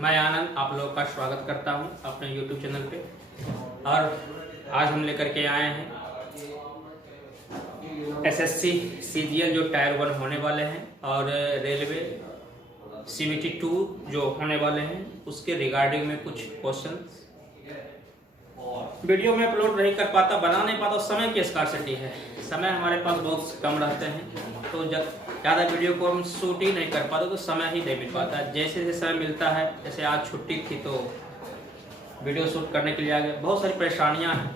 मैं आनंद आप लोगों का स्वागत करता हूं अपने YouTube चैनल पे। और आज हम लेकर के आए हैं SSC CGL जो टायर 1 होने वाले हैं और रेलवे CBT 2 जो होने वाले हैं उसके रिगार्डिंग में कुछ क्वेश्चन वीडियो में अपलोड नहीं कर पाता, बना नहीं पाता, समय की स्कार्सिटी है, समय हमारे पास बहुत कम रहते हैं तो जब ज़्यादा वीडियो को हम शूट ही नहीं कर पाते तो समय ही नहीं मिल पाता। जैसे जैसे समय मिलता है, जैसे आज छुट्टी थी तो वीडियो शूट करने के लिए आ गए, बहुत सारी परेशानियां हैं।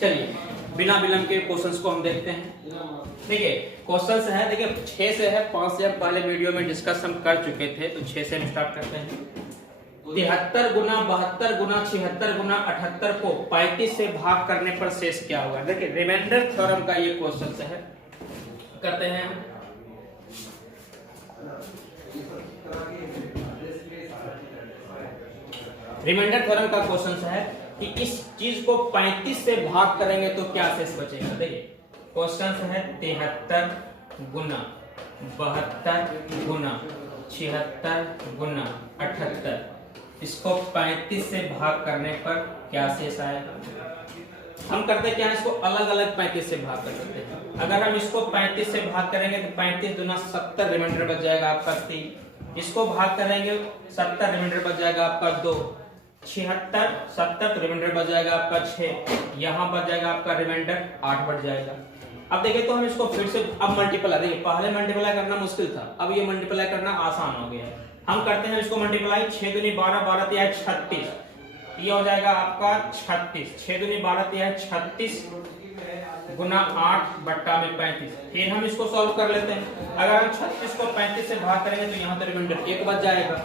चलिए बिना विलंब के क्वेश्चंस को हम देखते हैं। देखिए क्वेश्चंस है, देखिए 6 से है, 5 से हम पहले वीडियो में डिस्कस हम कर चुके थे तो 6 से हम स्टार्ट करते हैं। 73 गुना 72 गुना 76 गुना 78 को 35 से भाग करने पर शेष क्या होगा। देखिए रिमाइंडर थ्योरम का ये क्वेश्चन है, करते हैं हम। रिमाइंडर थ्योरम का क्वेश्चन है कि इस चीज को 35 से भाग करेंगे तो क्या शेष बचेगा। देखिए क्वेश्चन है 73 गुना 72 गुना 76 गुना 78, इसको 35 से भाग करने पर क्या शेष आएगा। हम करते क्या है, इसको अलग अलग 35 से भाग कर सकते हैं। अगर हम इसको 35 से भाग करेंगे तो 35 दुना 70 रिमाइंडर बच जाएगा आपका 3। इसको भाग करेंगे 70 रिमाइंडर बच जाएगा आपका 2। 76 70 रिमाइंडर बच जाएगा आपका 6। यहाँ बच जाएगा आपका रिमाइंडर 8 बच जाएगा। अब देखिए तो हम इसको फिर से अब मल्टीप्लाई, देखिए पहले मल्टीप्लाई करना मुश्किल था, अब ये मल्टीप्लाई करना आसान हो गया है। हम करते हैं इसको मल्टीप्लाई, 6 दूनी 12 12 तिहाई 36, ये हो जाएगा आपका 36। 6 दूनी 12 तिहाई 36 गुना 8 बट्टा में 35। फिर हम इसको सॉल्व कर लेते हैं। अगर हम 36 को 35 से भाग करेंगे तो यहाँ तो रिमाइंडर 1 बच जाएगा,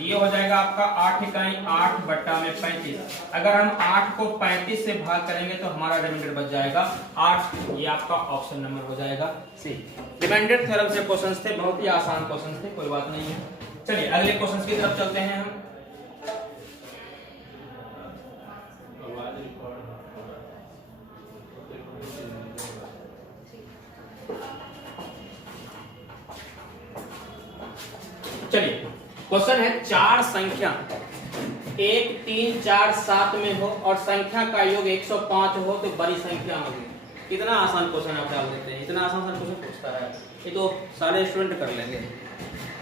ये हो जाएगा आपका 8 इकाई 8 बट्टा में 35। अगर हम 8 को 35 से भाग करेंगे तो हमारा रिमाइंडर बच जाएगा 8। ये आपका ऑप्शन नंबर हो जाएगा सी। रिमाइंडर थ्योरम से क्वेश्चंस थे, बहुत ही आसान क्वेश्चंस थे, कोई बात नहीं है। चलिए अगले क्वेश्चन की तरफ चलते हैं हम। चलिए क्वेश्चन है 4 संख्या 1 3 4 7 में हो और संख्या का योग 105 हो तो बड़ी संख्या होगी। कितना आसान क्वेश्चन आप डाल देते हैं, इतना आसान क्वेश्चन पूछता है, ये तो सारे स्टूडेंट कर लेंगे।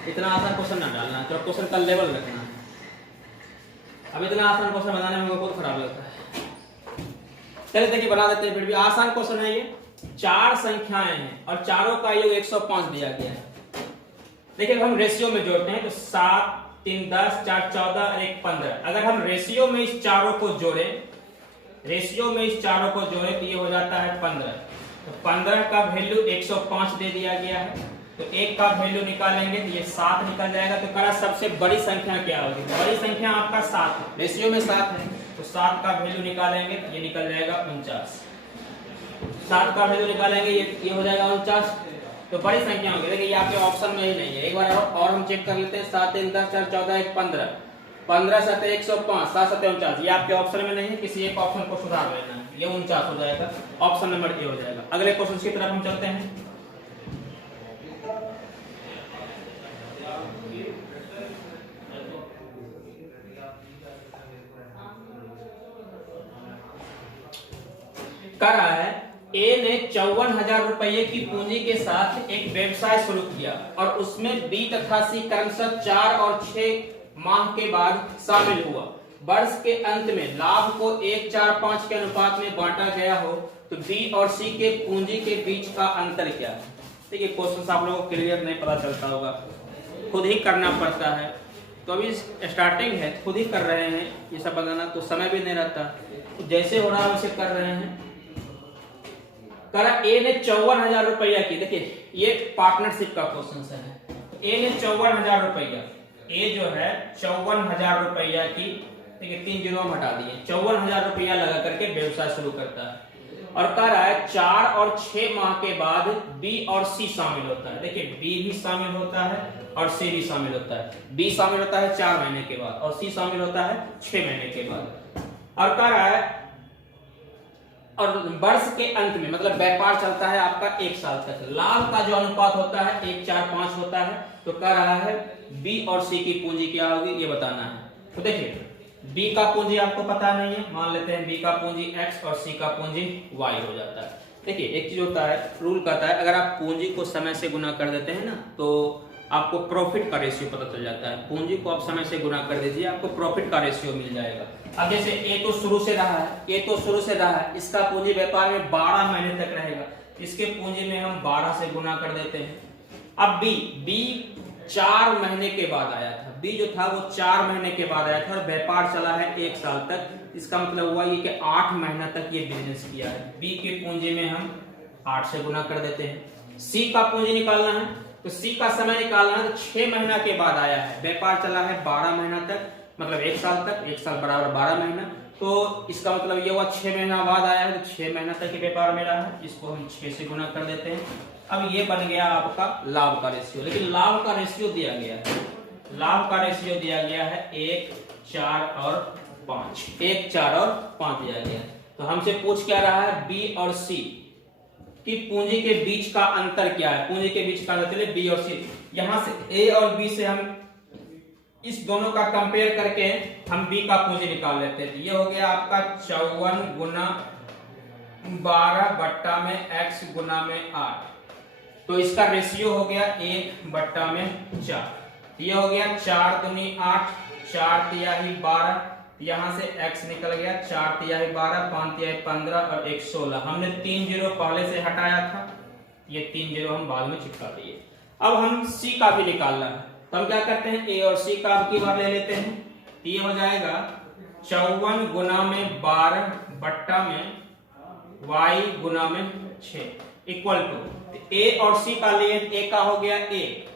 इतना आसान क्वेश्चन ना डालना, तो क्वेश्चन का लेवल रखना। अब इतना आसान क्वेश्चन बनाने में बहुत खराब लगता है। चलिए देखिए बना देते हैं, फिर भी आसान क्वेश्चन है ये। 4 संख्याएं हैं और चारों का योग 105 दिया गया है। देखिए हम रेशियो में जोड़ते हैं तो 7 3 10 4 14 और 1 15। अगर हम रेशियो में इस चारों को जोड़े, रेशियो में इस चारों को जोड़े तो ये हो जाता है 15। तो 15 का वैल्यू 105 दे दिया गया है, तो 1 का वैल्यू निकालेंगे तो ये 7 निकल जाएगा। तो करा सबसे बड़ी संख्या क्या होगी, बड़ी संख्या आपका 7 है, रेशियो में 7 है, तो 7 का वैल्यू निकालेंगे तो ये निकल जाएगा 49। 7 का वैल्यू निकालेंगे ये हो जाएगा 49। तो बड़ी संख्या होगी। देखिए ये आपके ऑप्शन में ही नहीं है, एक बार और हम चेक कर लेते हैं। 7 3 10 4 14 1 15, 15 7 105, 7 7 49, ये आपके ऑप्शन में नहीं है, किसी एक ऑप्शन को सुधार लेना है, ये 49 हो जाएगा, ऑप्शन नंबर ए हो जाएगा। अगले क्वेश्चन की तरफ हम चलते हैं। कर रहा है ए ने 54,000 रुपये की पूंजी के साथ एक व्यवसाय शुरू किया और उसमें बी तथा सी क्रमशः 4 और 6 माह के बाद शामिल हुआ। वर्ष के अंत में लाभ को 1 4 5 के अनुपात में बांटा गया हो तो बी और सी के पूंजी के बीच का अंतर क्या है। देखिए क्वेश्चन आप लोगों को क्लियर नहीं पता चलता होगा, खुद ही करना पड़ता है। तो अभी स्टार्टिंग है, खुद ही कर रहे हैं ये सब बनाना, तो समय भी नहीं रहता, तो जैसे हो रहा है वैसे कर रहे हैं। करा ए ने 54,000 रुपया की, देखिए ये पार्टनरशिप का क्वेश्चन है। ए ने 54,000 रुपया, ए जो है 54,000 रुपया की, देखिए 3 जीरो हम हटा दिए, 54,000 रुपया लगा करके व्यवसाय शुरू करता है और कह रहा है 4 और 6 माह के बाद बी और सी शामिल होता है। देखिए बी भी शामिल होता है और सी भी शामिल होता है। बी शामिल होता है 4 महीने के बाद और सी शामिल होता है 6 महीने के बाद। और कह रहा है और वर्ष के अंत में, मतलब व्यापार चलता है आपका 1 साल तक, लाभ का जो अनुपात होता है 1 4 5 होता है। तो कह रहा है बी और सी की पूंजी क्या होगी ये बताना है। तो देखिए बी का पूंजी आपको पता नहीं है, मान लेते हैं बी का पूंजी x और सी का पूंजी y हो जाता है। देखिए एक चीज होता है, रूल कहता है अगर आप पूंजी को समय से गुना कर देते हैं ना तो आपको प्रॉफिट का रेशियो पता चल जाता है। पूंजी को आप समय से गुना कर दीजिए, आपको प्रॉफिट का रेशियो मिल जाएगा। अब जैसे ए तो शुरू से रहा है, इसका पूंजी व्यापार में 12 महीने तक रहेगा, इसके पूंजी में हम 12 से गुना कर देते हैं। अब बी 4 महीने के बाद आया था, बी जो था वो 4 महीने के बाद आया था और व्यापार चला है 1 साल तक। इसका मतलब हुआ ये कि 8 महीना तक ये बिजनेस किया है। बी की पूंजी में हम 8 से गुना कर देते हैं। सी का पूंजी निकालना है तो सी का समय निकालना है तो 6 महीना के बाद आया है, व्यापार चला है 12 महीना तक, मतलब 1 साल तक, 1 साल बराबर 12 महीना, तो इसका मतलब ये हुआ 6 महीना बाद आया है तो 6 महीना तक व्यापार में रहा है, इसको हम 6 से गुना कर देते हैं। अब ये बन गया आपका लाभ का रेशियो। लेकिन लाभ का रेशियो दिया गया है, लाभ का रेशियो दिया गया है 1, 4 और 5, 1, 4 और 5 दिया गया है। तो हमसे पूछ क्या रहा है बी और सी कि पूंजी के बीच का अंतर क्या है। पूंजी के बीच का अंतर, चलिए बी और सी, यहां से ए और बी से हम इस दोनों का कंपेयर करके हम बी का पूंजी निकाल लेते हैं। ये हो गया आपका 54 गुना 12 बट्टा में x गुना में 8, तो इसका रेशियो हो गया 1 बट्टा में 4। ये हो गया 4 दूनी 8, 4 तिहाई 12, यहां से x निकल गया 4 तिहाई 12, 5 तिहाई 15 और 1 16। हमने 3 जीरो पहले से हटाया था, ये 3 जीरो हम बाद में चिपका दिए। अब हम c का भी निकालना है, तो हम क्या करते हैं a और c का अब की बार ले लेते हैं। ये हो जाएगा 54 गुना में 12 बट्टा में y गुना में 6 इक्वल टू a और c का लिए, a का हो गया 1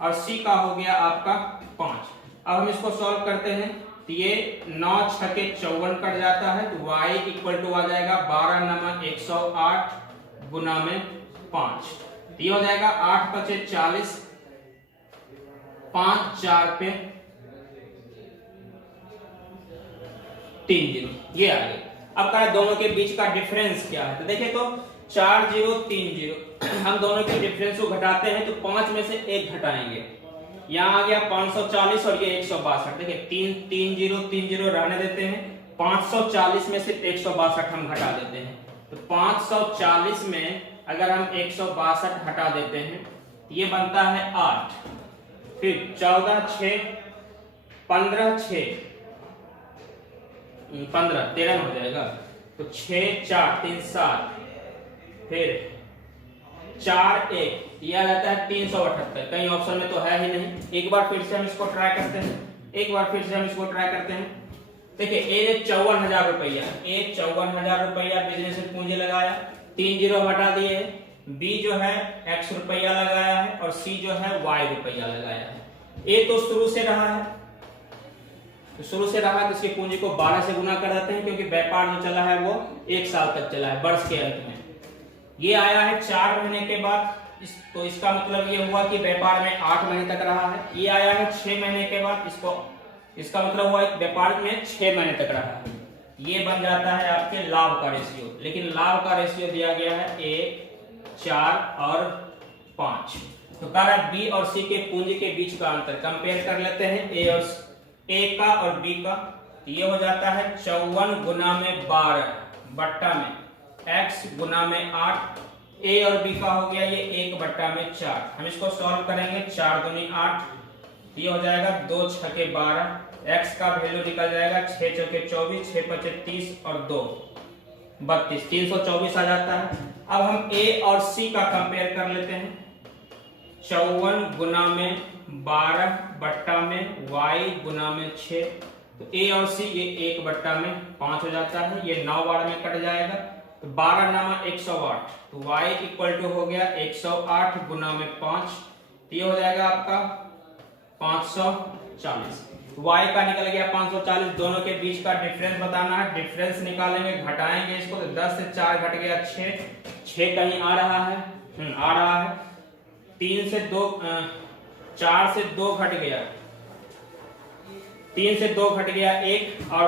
और c का हो गया आपका 5। अब हम इसको सॉल्व करते हैं तो ये 9 छके 54 कट जाता है तो y इक्वल टू आ जाएगा 12 नमक 108 गुना में 5, ये हो जाएगा 8 पचे 40, 5 4 पे 3 जीरो, ये आ गया। अब कहा दोनों के बीच का डिफरेंस क्या है, तो देखिए तो 4 जीरो 3 जीरो, हम दोनों के डिफरेंस को घटाते हैं तो 5 में से 1 घटाएंगे, यहाँ आ गया 540 और ये 162। देखिए 3 जीरो रहने देते हैं, 540 में से 162 हम घटा देते हैं, तो 540 में अगर हम 162 हटा देते हैं ये बनता है 8, फिर 14 6 15 6 15 13 हो जाएगा, तो 6 4 3 7, फिर 4 1, यह आ जाता है 378। कहीं ऑप्शन में तो है ही नहीं। एक बार फिर से हम इसको ट्राई करते हैं, देखिए ए 54,000 रुपया, ए 54,000 रुपया बिजनेस में पूंजी लगाया, 3 जीरो हटा दिए, बी जो है x रुपया लगाया है और सी जो है y रुपया लगाया है। ए तो शुरू से रहा है, तो इसकी पूंजी को 12 से गुना कर देते हैं, क्योंकि व्यापार जो चला है वो 1 साल तक चला है, वर्ष के अंत में। ये आया है 4 महीने के बाद, तो इसका मतलब ये हुआ कि व्यापार में 8 महीने तक रहा है। ये आया है 6 महीने के बाद, इसका मतलब हुआ व्यापार में 6 महीने तक रहा है। ये बन जाता है आपके लाभ का रेशियो। लेकिन लाभ का रेशियो दिया गया है 1 4 और 5, तो कह रहा है बी और सी के पूंजी के बीच का अंतर। कंपेयर कर लेते हैं ए का और बी का, ये हो जाता है 54 गुना में 12 बट्टा में x गुना में 8, ए और बी का हो गया ये 1 बट्टा में 4। हम इसको सॉल्व करेंगे, 4 दूनी 8, ये हो जाएगा 2 छके 12, x का वैल्यू निकल जाएगा 6 चौके 24, 6 पचे 30 और 2 32, 324 आ जाता है। अब हम ए और सी का कंपेयर कर लेते हैं, 54 गुना में 12 बट्टा में y गुना में 6, तो ए और सी ये 1 बट्टा में 5 हो जाता है, ये 9 बार में कट जाएगा, तो 12 नामा 108, तो y इक्वल टू हो गया 108 गुना में 5, ये हो जाएगा आपका 540। y का निकल गया 540, दोनों के बीच का डिफरेंस बताना है। डिफरेंस निकालेंगे, घटाएंगे इसको, तो 10 से 4 घट गया 6 कहीं आ रहा है, 3 से 2 4 से 2 घट गया, 3 से 2 घट गया 1 और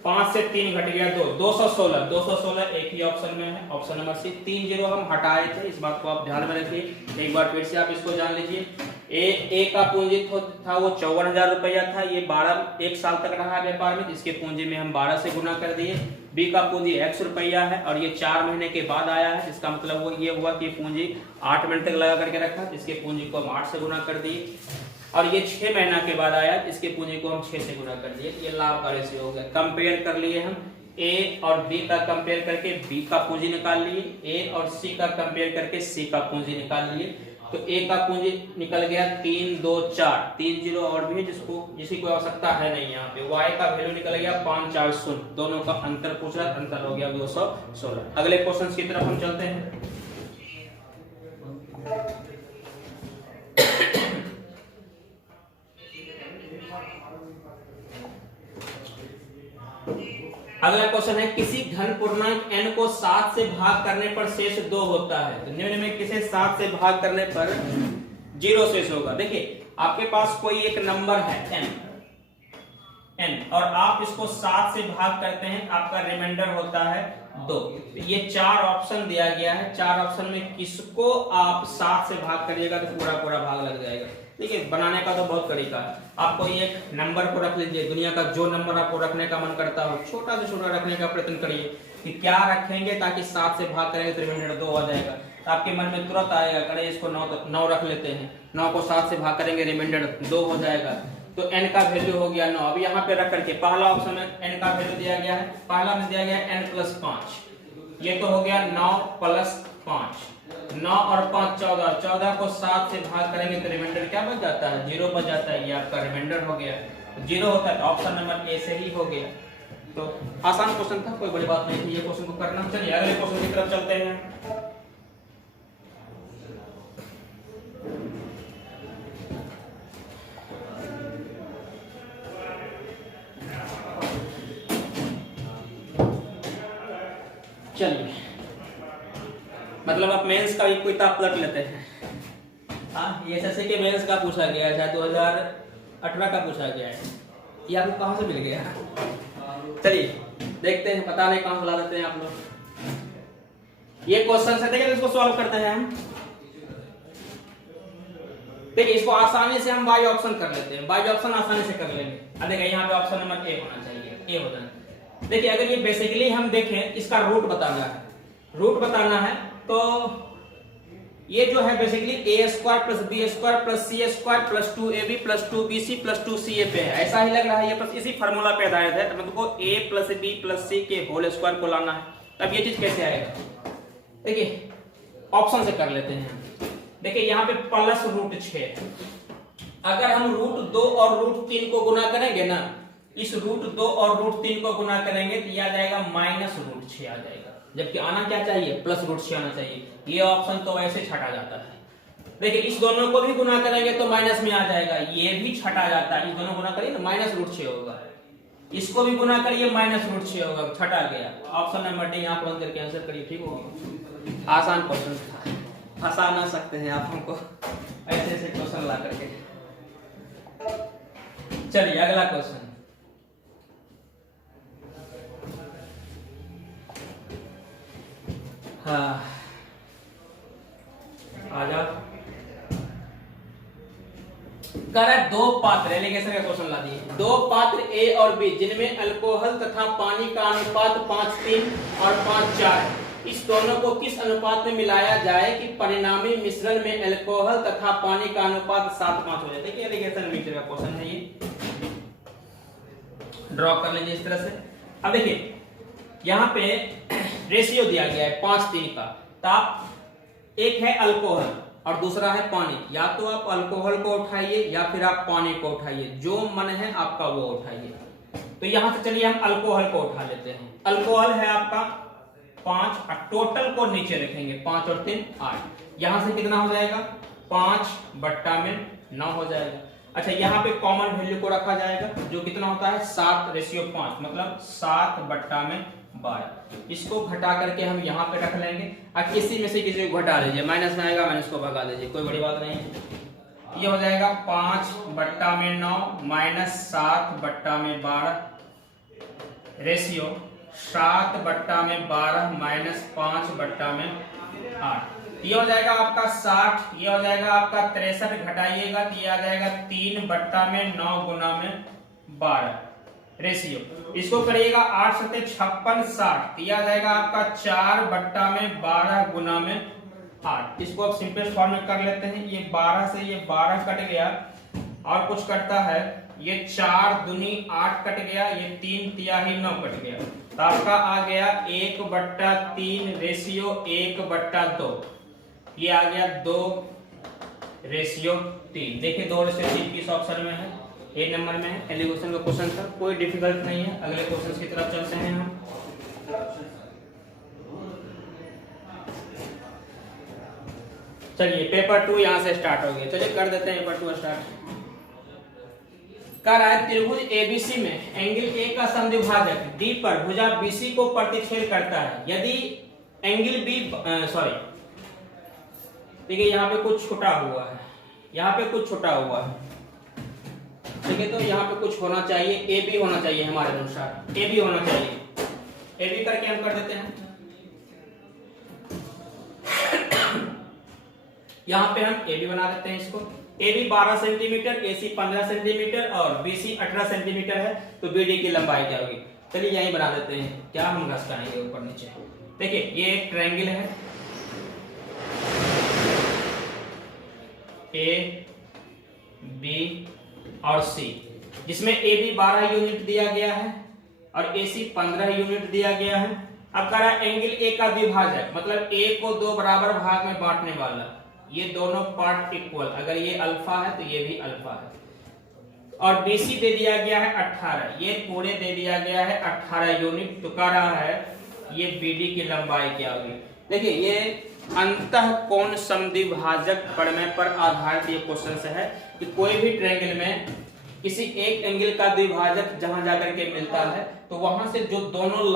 5 से 3 घट गया 2, 216 एक ही ऑप्शन में है, ऑप्शन नंबर सी। 3 जीरो हम हटाए थे, इस बात को आप ध्यान में रखिए। एक बार फिर से आप इसको जान लीजिए। ए का पूंजी था वो 54,000 रुपया था, ये 1 साल तक रहा व्यापार में, इसके पूंजी में हम 12 से गुना कर दिए। बी का पूंजी x रुपया है और ये 4 महीने के बाद आया है, इसका मतलब वो ये हुआ कि पूंजी 8 महीने तक लगा करके रखा, इसके पूंजी को हम 8 से गुना कर दिए। और ये 6 महीना के बाद आया, इसके पूंजी को हम 6 से गुना कर दिए। ये लाभ का रेशियो हो गया। कंपेयर कर लिए हम ए और बी का कंपेयर करके बी का पूंजी निकाल लिए, ए और सी का कंपेयर करके सी का पूंजी निकाल लिए। तो ए का पूंजी निकल गया 3 2 4, 3 जीरो और भी है जिसकी कोई आवश्यकता है नहीं यहाँ पे। y का वैल्यू निकल गया 5 4 0, दोनों का अंतर पूछ रहा, अंतर हो गया 216। अगले क्वेश्चन की तरफ हम चलते हैं। अगला क्वेश्चन है किसी धन पूर्णांक n को 7 से भाग करने पर शेष 2 होता है, तो निम्न में किसे 7 से भाग करने पर 0 शेष होगा। देखिए आपके पास कोई एक नंबर है n और आप इसको 7 से भाग करते हैं, आपका रिमाइंडर होता है 2। ये 4 ऑप्शन दिया गया है, 4 ऑप्शन में किसको आप 7 से भाग करिएगा तो पूरा पूरा भाग लग जाएगा। देखिए बनाने का तो बहुत तरीका है, आप कोई एक नंबर को रख लीजिए, दुनिया का जो नंबर आपको रखने का मन करता हो छोटा से छोटा रखने का प्रयत्न करिए कि क्या रखेंगे ताकि 7 से भाग करेंगे तो रिमाइंडर 2 आ जाएगा। तो आपके मन में तुरंत आएगा अरे इसको 9 रख लेते हैं, 9 को 7 से भाग करेंगे रिमाइंडर 2 हो जाएगा। तो n का वैल्यू हो गया 9। अब यहाँ पे रख करके पहला ऑप्शन में n का वैल्यू दिया गया है, पहला में दिया गया n + 5, ये तो हो गया 9 + 5, 9 और 5 14, 14 को 7 से भाग करेंगे तो रिमाइंडर क्या बच जाता है 0 बच जाता है, ये आपका रिमाइंडर हो गया। 0 होता है तो ऑप्शन नंबर ए से ही हो गया। तो आसान क्वेश्चन था, कोई बड़ी बात नहीं थी ये क्वेश्चन को करना। चलिए अगले क्वेश्चन की तरफ चलते हैं। चलिए मतलब आप मेंस का भी कोई ताप पलट लेते हैं। हाँ ये एसएससी के मेंस का पूछा गया है, 2018 का पूछा गया है, ये आपको कहाँ से मिल गया। चलिए देखते हैं, पता नहीं कहाँ से ला देते हैं आप लोग। ये क्वेश्चन है, देखिए इसको सॉल्व करते हैं हम। देखिए इसको आसानी से हम बाई ऑप्शन कर लेते हैं, बाई ऑप्शन आसानी से कर लेंगे। अब देखिए यहाँ पे ऑप्शन नंबर ए होना चाहिए, ए होता है। देखिए अगर ये बेसिकली हम देखें इसका रूट बताना है, रूट बताना है तो ये जो है basically a² + b² + c² + 2ab + 2bc + 2ca पे है, ऐसा ही लग रहा है। ये बस इसी फार्मूला पे आधारित है, तो मतलब a + b + c के होल स्क्वायर को लाना है। अब ये चीज कैसे आएगा, देखिए ऑप्शन से कर लेते हैं। देखिए यहाँ पे +√6, अगर हम √2 और √3 को गुना करेंगे ना, इस √2 और √3 को गुना करेंगे तो ये आ जाएगा -√6 आ जाएगा, जबकि आना क्या चाहिए +√6 आना चाहिए। ये ऑप्शन तो वैसे छटा जाता है। देखिए इस दोनों को भी गुना करेंगे तो माइनस में आ जाएगा, ये भी छटा जाता है। इस दोनों गुना करिए तो -√6 होगा, इसको भी गुना करिए -√6 होगा, छटा गया। ऑप्शन नंबर डी यहाँ बंद करके आंसर करिए, ठीक होगा। आसान क्वेश्चन था, फंसा ना सकते हैं आप हमको ऐसे ऐसे क्वेश्चन ला करके। चलिए अगला क्वेश्चन। हाँ आ जाओ। कह रहा है 2 पात्र एलिगेशन का क्वेश्चन ला दिए। 2 पात्र ए और बी जिनमें अल्कोहल तथा पानी का अनुपात 5:3 और 5:4 है, इस दोनों को किस अनुपात में मिलाया जाए कि परिणामी मिश्रण में अल्कोहल तथा पानी का अनुपात 7:5 हो जाए। देखिए एलिगेशन मिक्सचर का क्वेश्चन है, ये ड्रॉ कर लीजिए इस तरह से। अब देखिए यहाँ पे रेशियो दिया गया है 5:3 का, तो आप एक है अल्कोहल और दूसरा है पानी, या तो आप अल्कोहल को उठाइए या फिर आप पानी को उठाइए, जो मन है आपका वो उठाइए। तो यहां से चलिए हम अल्कोहल को उठा लेते हैं। अल्कोहल है आपका 5 और टोटल को नीचे रखेंगे, 5 और 3 8। यहां से कितना हो जाएगा 5/9 हो जाएगा। अच्छा यहाँ पे कॉमन वैल्यू को रखा जाएगा जो कितना होता है 7:5, मतलब 7/12। इसको घटा करके हम यहाँ पे रख लेंगे और किसी में से किसी को घटा लीजिए, माइनस में आएगा माइनस को भगा दीजिए, कोई बड़ी बात नहीं है। ये हो जाएगा 5/9 - 7/12 रेशियो 7/12 - 5/8। ये हो जाएगा आपका 60, ये हो जाएगा आपका 63, घटाइएगा तो ये आ जाएगा 3/9 गुना में 12 रेशियो। इसको करिएगा 8 सते 56 60, ये आ जाएगा आपका 4/12 गुना में 8। इसको अब सिंपल फॉर्म में कर लेते हैं। ये 12 से ये 12 कट गया और कुछ कटता है, ये 4 दूनी 8 कट गया, ये 3 तिहाई 9 कट गया, तो आपका आ गया 1/3 रेशियो 1/2। ये आ गया 2/3। देखिए 2/3 किस ऑप्शन में है, ए नंबर में है। एलिगेशन का क्वेश्चन था, कोई डिफिकल्ट नहीं है। अगले क्वेश्चन की तरफ चलते हैं हम। चलिए पेपर 2 यहां से स्टार्ट हो गया। चलिए कर देते हैं पेपर 2 स्टार्ट। कर रहा है त्रिभुज एबीसी में एंगल ए का समद्विभाजक डी पर भुजा बीसी को प्रतिच्छेद करता है। यदि एंगल बी देखिए यहाँ पे कुछ छुटा हुआ है, यहाँ पे कुछ छुटा हुआ है, ठीक है। तो यहाँ पे कुछ होना चाहिए, ए बी होना चाहिए हमारे अनुसार, ए बी होना चाहिए। ए बी करके हम कर देते हैं। यहाँ पे हम ए बी बना देते हैं इसको। A B 12 centimetre, A C 15 centimetre और बी सी 18 सेंटीमीटर है, तो बी डी की लंबाई क्या होगी। चलिए यही बना देते हैं। क्या हम घसकाएंगे ऊपर नीचे। देखिए ये एक ट्रायंगल है, ए बी और सी, जिसमें ए बी 12 यूनिट दिया गया है और ए सी 15 यूनिट दिया गया है। अब कह रहा है एंगल ए का द्विभाजक, मतलब ए को 2 बराबर भाग में बांटने वाला, ये दोनों पार्ट इक्वल, अगर ये अल्फा है तो ये भी अल्फा है। और बीसी दे दिया गया है 18, ये पूरे दे दिया गया है 18 यूनिट। तो कह रहा है ये बीडी की लंबाई क्या होगी। देखिए ये अंतः कोण समद्विभाजक प्रमेय पर आधारित ये क्वेश्चन है कि कोई भी ट्रायंगल में किसी एक एंगल का द्विभाजक जहां जाकर के मिलता है, तो वहां से जो दोनों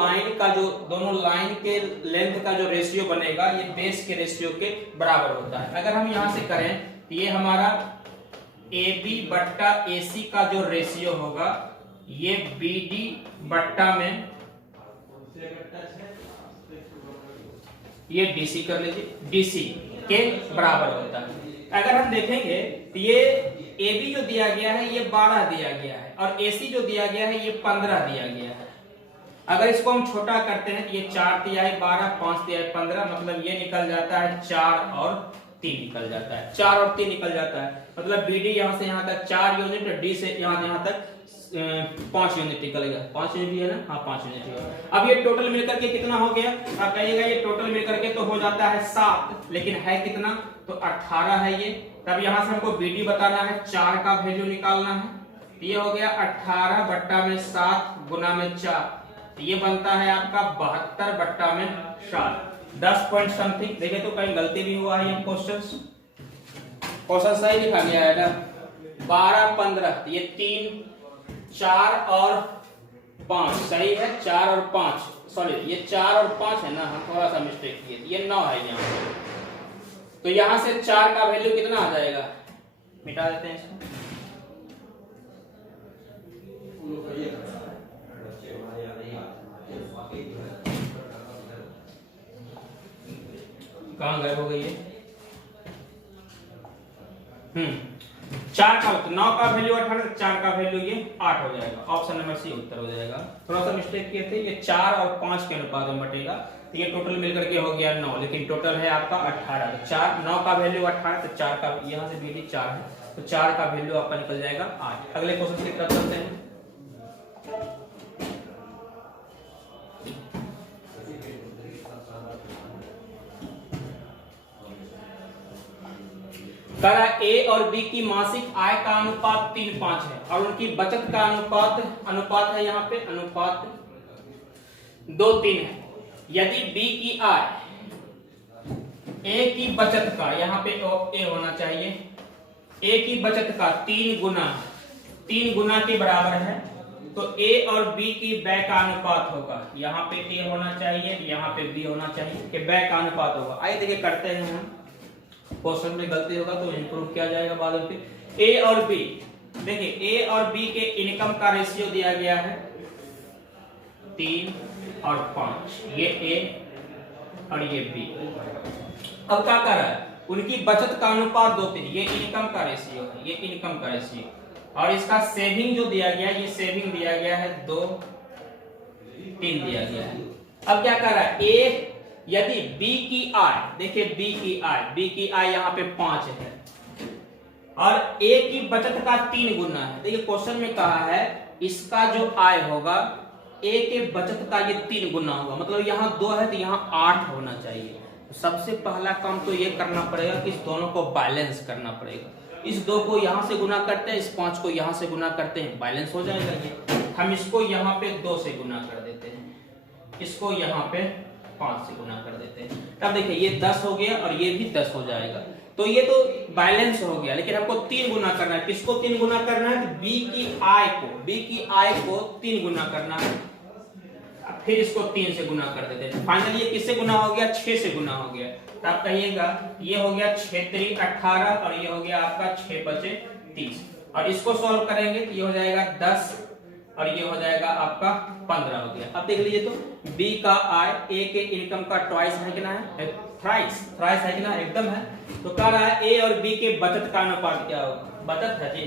लाइन के लेंथ का जो रेशियो बनेगा, ये बेस के रेशियो के बराबर होता है। अगर हम यहां से करें तो ये हमारा ए बी बट्टा ए सी का जो रेशियो होगा, ये बी डी बट्टा में ये डीसी कर लीजिए, डीसी के बराबर होता है। अगर हम देखेंगे तो ये ए बी जो दिया गया है ये 12 दिया गया है और ए सी जो दिया गया है ये 15 दिया गया है। अगर इसको हम छोटा करते हैं तो ये 4 तिहाई 12, 5 तिहाई 15, मतलब ये निकल जाता है 4 और 3 निकल जाता है, 4 और 3 निकल जाता है। मतलब बी डी यहाँ से यहाँ तक 4 यूनिट, डी से यहाँ तक 5 यूनिट निकलेगा। 5 यूनिट है ना, हाँ 5 यूनिट है। अब ये टोटल मिलकर के कितना हो गया, आप कहिएगा ये टोटल मिलकर के तो हो जाता है 7, लेकिन है कितना, तो 18 है ये। तब यहाँ से हमको बी डी बताना है, 4 का वैल्यू निकालना है। ये हो गया 18 बट्टा में 7 गुना में 4, ये बनता है आपका 72 बट्टा में 7, 10 पॉइंट समथिंग। देखिए तो कहीं गलती भी हुआ है, ये क्वेश्चन सही लिखा गया है ना, 12 15, ये 3 4 और 5 सही है, 4 और 5 सॉरी ये 4 और 5 है ना, हम थोड़ा सा मिस्टेक किए, ये 9 है यहाँ। तो यहाँ से 4 का वैल्यू कितना आ जाएगा, मिटा देते हैं इसको। कहाँ गायब हो गई है। 4 का 9 का वैल्यू 18, 4 का वैल्यू ये 8 हो जाएगा। ऑप्शन नंबर सी उत्तर हो जाएगा। थोड़ा सा मिस्टेक किए थे, ये 4 और 5 के अनुपात में बटेगा, तो ये टोटल मिलकर के हो गया 9, लेकिन टोटल है आपका 18। 4 9 का वैल्यू 18, तो 4 का यहाँ से बी डी 4 है, तो 4 का वैल्यू आपका निकल जाएगा 8। अगले क्वेश्चन की तरफ चलते हैं। करा ए और बी की मासिक आय का अनुपात 3:5 है और उनकी बचत का अनुपात है, यहाँ पे अनुपात 2:3 है। यदि बी की आय ए की बचत का, यहाँ पे ए होना चाहिए, ए की बचत का 3 गुना के बराबर है, तो ए और बी की व्यय का अनुपात होगा, यहाँ पे ए होना चाहिए, यहाँ पे बी होना चाहिए, कि व्यय का अनुपात होगा। आइए देखिए करते हैं हम, क्वेश्चन में गलती होगा तो इंप्रूव किया जाएगा बाद में। ए और बी, देखिए ए और बी के इनकम का रेशियो दिया गया है 3 और 5, ये ए और ये बी। अब क्या कर रहा है, उनकी बचत का अनुपात 2:3, ये इनकम का रेशियो है, ये इनकम का रेशियो, और इसका सेविंग जो दिया गया है, ये सेविंग दिया गया है 2:3 दिया गया है। अब क्या कर रहा है, ए यदि बी की आय, देखिए बी की आय यहाँ पे 5 है और ए की बचत का 3 गुना है। देखिए क्वेश्चन में कहा है इसका जो आय होगा ए के बचत का ये 3 गुना होगा, मतलब यहाँ 2 है तो यहाँ 8 होना चाहिए। सबसे पहला काम तो ये करना पड़ेगा कि इस दोनों को बैलेंस करना पड़ेगा। इस 2 को यहाँ से गुना करते हैं, इस 5 को यहाँ से गुना करते हैं, बैलेंस हो जाएगा ये। हम इसको यहाँ पे 2 से गुना कर देते हैं, इसको यहाँ पे 5 से गुना कर देते हैं। तब देखिए ये 10 हो गया और ये भी 10 हो जाएगा, तो ये तो बैलेंस हो गया। लेकिन हमको 3 गुना करना है, किसको 3 गुना करना है, बी की आय को 3 गुना करना है। फिर इसको 3 से गुना कर देते हैं। फाइनली ये किससे गुना हो गया, 6 से गुना हो गया। तो आप कहिएगा ये हो गया 6×3 18 और ये हो गया आपका 6 बचे 30, और इसको सॉल्व करेंगे तो ये हो जाएगा 10 और ये हो जाएगा आपका 15 हो गया। अब देख लीजिए तो बी का आय ए के इनकम का ट्वाइस है कि ना है, थ्राइस है कि ना, एकदम है। तो कह रहा है ए और बी के बचत का अनुपात क्या होगा, बचत है जी,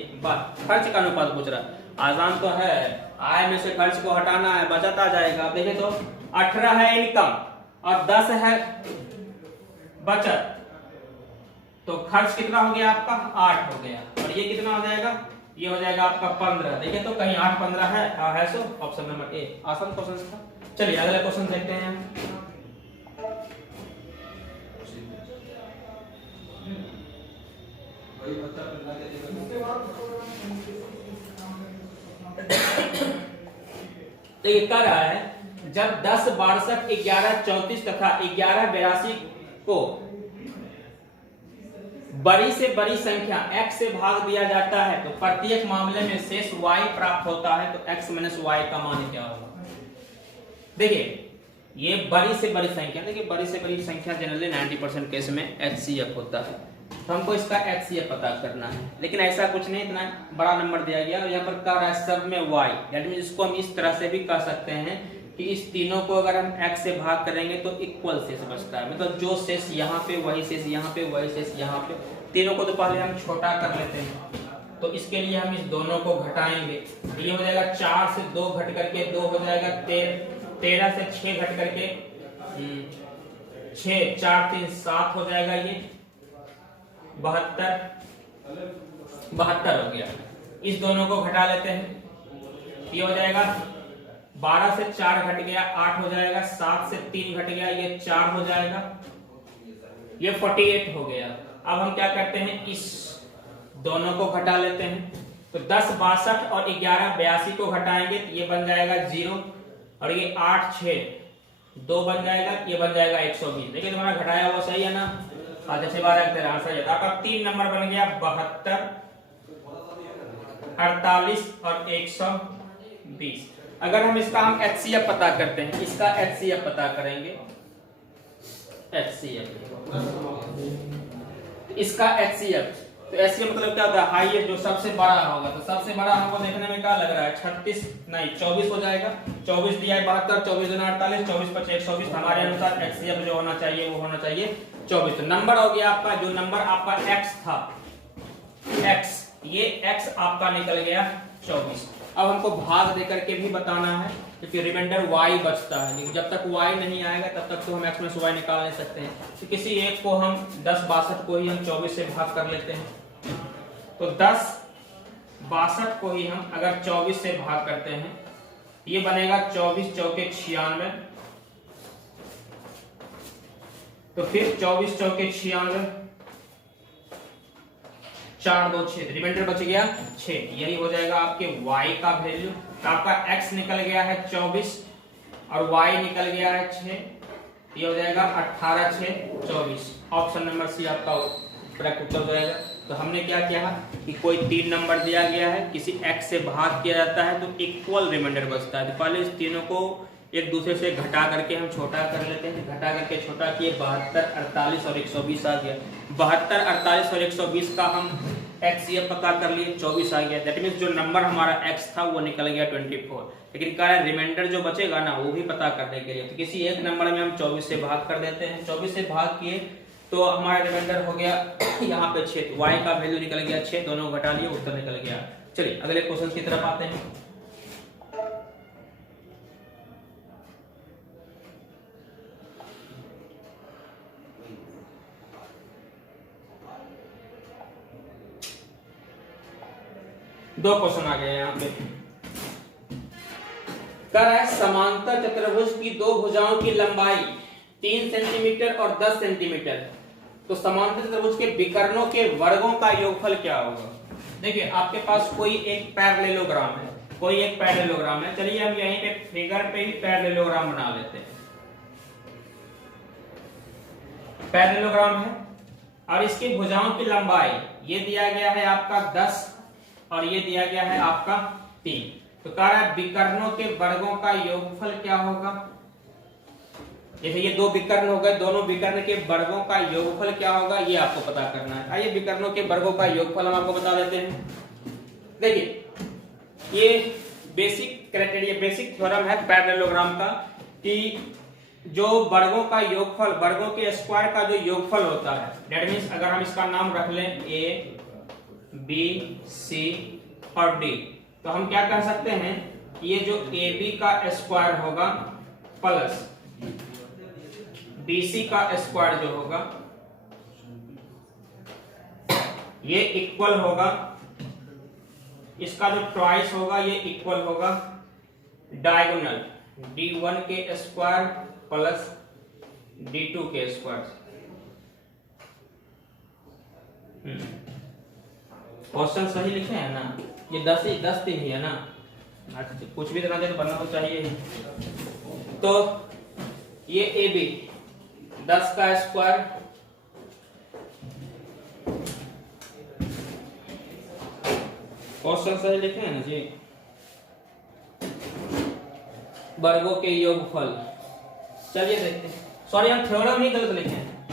खर्च का अनुपात पूछ रहा है। आसान तो है, आय में से खर्च को हटाना है, बचत आ जाएगा। अब देखें तो 18 है इनकम और 10 है बचत, तो खर्च कितना हो गया आपका, 8 हो गया, और ये कितना हो जाएगा, ये हो जाएगा आपका 15। देखिए तो कहीं 8 15 है सो ऑप्शन नंबर ए आसान क्वेश्चन था। चलिए अगला क्वेश्चन देखते हैं। तो ये कह रहा है जब 10 62 11 34 तथा 11 82 को बड़ी से बड़ी संख्या x से भाग दिया जाता है तो प्रत्येक मामले में शेष y प्राप्त होता है, तो x माइनस y का मान क्या होगा। देखिए ये बड़ी से बड़ी संख्या, देखिए बड़ी से बड़ी संख्या जनरली 90% केस में HCF होता है, तो हमको इसका HCF पता करना है। लेकिन ऐसा कुछ नहीं, इतना बड़ा नंबर दिया गया और यहाँ पर कह रहा है सब में y, यानी इसको हम इस तरह से भी कह सकते हैं कि इस तीनों को अगर हम x से भाग करेंगे तो इक्वल शेष बचता है, मतलब जो शेष यहाँ पे वही शेष यहाँ पे वही शेष यहाँ पे। तीनों को तो पहले हम छोटा कर लेते हैं, तो इसके लिए हम इस दोनों को घटाएंगे, ये हो जाएगा 4 से 2 घट करके 2 हो जाएगा 13 से 6 घट करके 6 4 3 7 हो जाएगा, ये 72 हो गया। इस दोनों को घटा लेते हैं, ये हो जाएगा 12 से 4 घट गया 8 हो जाएगा, 7 से 3 घट गया ये 4 हो जाएगा, ये 48 हो गया। अब हम क्या करते हैं, इस दोनों को घटा लेते हैं, तो 10 62 और 11 82 को घटाएंगे तो ये बन जाएगा 0 और ये 8 6 2 बन जाएगा, ये बन जाएगा 120। देखिए तुम्हारा घटाया हुआ सही है ना, जैसे 12 आंसर है। आपका 3 नंबर बन गया 72 48 और 120। अगर हम इसका हम HCF पता करते हैं, इसका HCF पता करेंगे, इसका HCF, तो HCF मतलब क्या होता है, हाईएस्ट जो सबसे बड़ा होगा, तो सबसे बड़ा हमको देखने में क्या लग रहा है 24 हो जाएगा। 24 दिया है 72, 24 दूना 48, 24 पचे 120। हमारे अनुसार HCF जो होना चाहिए वो होना चाहिए 24। तो नंबर हो गया आपका, जो नंबर आपका x था, x, ये x आपका निकल गया 24। अब हमको भाग देकर के भी बताना है, क्योंकि रिमाइंडर y बचता है, लेकिन जब तक y नहीं आएगा तब तक तो हम x माइनस y निकाल नहीं सकते हैं। तो किसी एक को हम 10 62 को ही हम 24 से भाग कर लेते हैं, तो 10 62 को ही हम अगर 24 से भाग करते हैं, ये बनेगा 24 चौके 96, तो फिर 24 चौके 96, 4 2 6, रिमाइंडर बच गया 6। यही हो जाएगा आपके y का वैल्यू। तो आपका x निकल गया है 24 और y निकल गया है 6, ये हो जाएगा 18 6 24। ऑप्शन नंबर सी आपका करेक्ट उत्तर हो जाएगा। तो हमने क्या किया कि कोई 3 नंबर दिया गया है, किसी x से भाग किया जाता है तो इक्वल रिमाइंडर बचता है। तो पहले इस तीनों को एक दूसरे से घटा करके हम छोटा कर लेते हैं, घटा करके छोटा किए, 72 48 और 120 आ गया। 72 48 और 120 का हम HCF पता कर लिए, 24 आ गया। दैट मीन्स जो नंबर हमारा x था वो निकल गया 24। लेकिन क्या है, रिमाइंडर जो बचेगा ना वो भी पता करने के लिए, तो किसी एक नंबर में हम 24 से भाग कर देते हैं। 24 से भाग किए तो हमारा रिमाइंडर हो गया यहाँ पे 6, y का वैल्यू निकल गया 6, दोनों घटा लिए, उत्तर निकल गया। चलिए अगले क्वेश्चन की तरफ आते हैं। दो क्वेश्चन आ गए यहाँ पे। कर है समांतर चतुर्भुज की दो भुजाओं की लंबाई 3 सेंटीमीटर और 10 सेंटीमीटर, तो समांतर चतुर्भुज के विकर्णों के वर्गों का योगफल क्या होगा। देखिए आपके पास कोई एक पैरेललोग्राम है, कोई एक पैरेललोग्राम है। चलिए हम यहीं पे फिगर पे ही पैरेललोग्राम बना लेते हैं। पैरेललोग्राम है और इसकी भुजाओं की लंबाई ये दिया गया है आपका 10 और ये दिया गया है आपका 3। तो कह रहा है विकर्णों के वर्गों का योगफल क्या होगा। जैसे ये दो विकर्ण हो गए, दोनों विकर्ण के वर्गों का योगफल क्या होगा ये आपको पता करना है। आइए विकर्णों के वर्गों का योगफल हम आपको बता देते हैं। देखिए ये बेसिक क्राइटेरिया, बेसिक थ्योरम है पैरेललोग्राम का कि जो वर्गों का योगफल, वर्गों के स्क्वायर का जो योगफल होता है, दैट मींस अगर हम इसका नाम रख लें A, B, C और D, तो हम क्या कह सकते हैं, ये जो AB का स्क्वायर होगा प्लस BC का स्क्वायर जो होगा ये इक्वल होगा, इसका जो ट्वाइस होगा ये इक्वल होगा डायगोनल D1 के स्क्वायर प्लस D2 के स्क्वायर। क्वेश्चन सही लिखे हैं ना, ये 10 3 ही है ना, अच्छा कुछ भी तरह से बनना तो चाहिए ही। तो ये AB 10 का स्क्वायर क्वेश्चन सही लिखे हैं ना जी। वर्गों के योगफल, चलिए देखते हैं। सॉरी हम थ्योरम ही गलत लिखे हैं,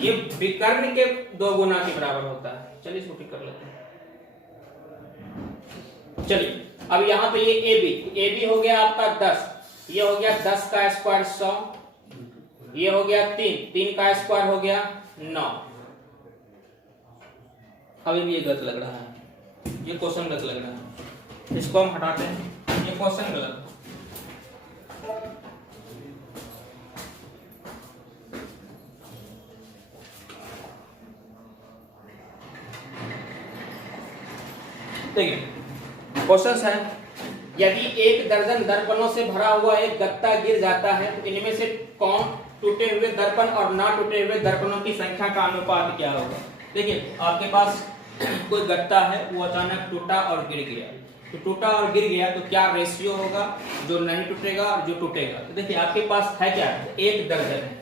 ये विकर्ण के 2 गुना के बराबर होता है। चलिए इसको टिक कर लेते हैं। चलिए अब यहाँ पे ये AB हो गया आपका 10, ये हो गया 10 का स्क्वायर 100, ये हो गया 3 का स्क्वायर हो गया 9। अभी भी ये गलत लग रहा है, ये क्वेश्चन गलत लग रहा है, इसको हम हटाते हैं, ये क्वेश्चन गलत। देखिए क्वेश्चन है, यदि 1 दर्जन दर्पणों से भरा हुआ एक गत्ता गिर जाता है तो इनमें से कौन टूटे हुए दर्पण और ना टूटे हुए दर्पणों की संख्या का अनुपात क्या होगा। देखिए आपके पास कोई गत्ता है, वो अचानक टूटा और गिर गया, तो टूटा और गिर गया तो क्या रेशियो होगा, जो नहीं टूटेगा और जो टूटेगा। तो देखिए आपके पास है क्या, 1 दर्जन है,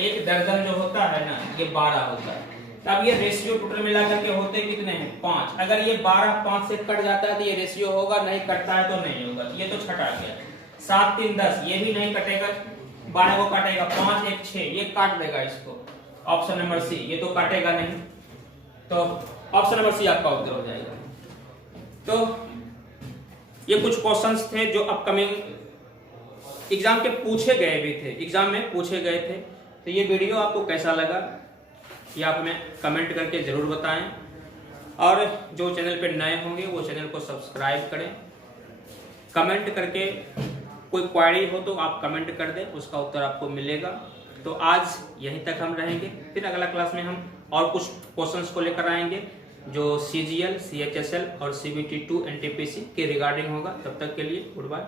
1 दर्जन जो होता है ना ये 12 होता है। अब ये रेशियो टोटल मिलाकर के होते कितने हैं, 5। अगर ये 12 5 से कट जाता है तो ये रेशियो होगा, नहीं कटता है तो नहीं होगा, ये तो छटा गया। 7 3 10, ये भी नहीं कटेगा, 12 को काटेगा, 5 1 6, ये काट देगा इसको। ऑप्शन नंबर सी, ये तो काटेगा नहीं, तो ऑप्शन नंबर सी आपका उत्तर हो जाएगा। तो ये कुछ क्वेश्चंस थे जो अपकमिंग एग्जाम के पूछे गए भी थे, एग्जाम में पूछे गए थे। तो ये वीडियो आपको कैसा लगा ये आप हमें कमेंट करके जरूर बताएं, और जो चैनल पे नए होंगे वो चैनल को सब्सक्राइब करें। कमेंट करके कोई क्वेरी हो तो आप कमेंट कर दें, उसका उत्तर आपको मिलेगा। तो आज यहीं तक हम रहेंगे, फिर अगला क्लास में हम और कुछ क्वेश्चंस को लेकर आएंगे जो CGL, CHSL और CBT2 NTPC के रिगार्डिंग होगा। तब तक के लिए गुड बाय।